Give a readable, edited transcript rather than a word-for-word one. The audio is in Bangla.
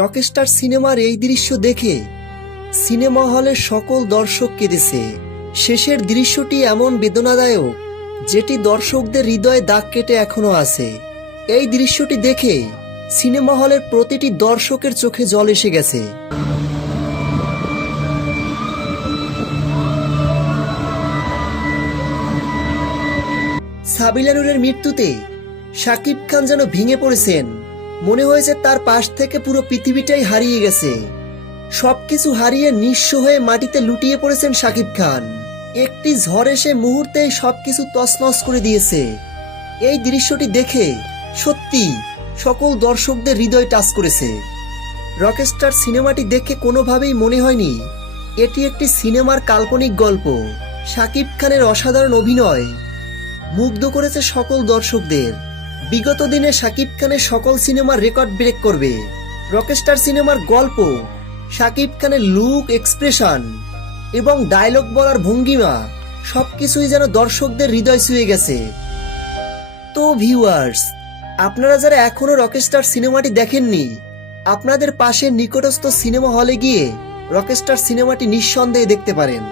রকস্টার সিনেমার এই দৃশ্য দেখে সিনেমা হলের সকল দর্শক কেঁদেছে। শেষের দৃশ্যটি এমন বেদনাদায়ক যেটি দর্শকদের হৃদয়ে দাগ কেটে এখনো আছে। এই দৃশ্যটি দেখে সিনেমা হলের প্রতিটি দর্শকের চোখে জল এসে গেছে। সাবিলা নূরের মৃত্যুতে শাকিব খান যেন ভেঙে পড়েছেন। মনে হয়েছে তার পাশ থেকে পুরো পৃথিবীটাই হারিয়ে গেছে। সবকিছু হারিয়ে নিঃস্ব হয়ে মাটিতে লুটিয়ে পড়েছেন শাকিব খান। একটি ঝড় এসে মুহূর্তেই সবকিছু তছনছ করে দিয়েছে। এই দৃশ্যটি দেখে সত্যি সকল দর্শকদের হৃদয় টাচ করেছে। রকস্টার সিনেমাটি দেখে কোনোভাবেই মনে হয়নি এটি একটি সিনেমার কাল্পনিক গল্প। শাকিব খানের অসাধারণ অভিনয় মুগ্ধ করেছে সকল দর্শকদের। বিগত দিনে শাকিব খানের সকল সিনেমার রেকর্ড ব্রেক করবে। রকস্টার সিনেমার গল্প, শাকিব খানের লুক, এক্সপ্রেশন এবং ডায়লগ বলার ভঙ্গিমা সবকিছুই যেন দর্শকদের হৃদয় ছুঁয়ে গেছে। তো ভিউয়ার্স, আপনারা যারা এখনো রকস্টার সিনেমাটি দেখেননি, আপনাদের পাশের নিকটস্থ সিনেমা হলে গিয়ে রকস্টার সিনেমাটি নিঃসন্দেহে দেখতে পারেন।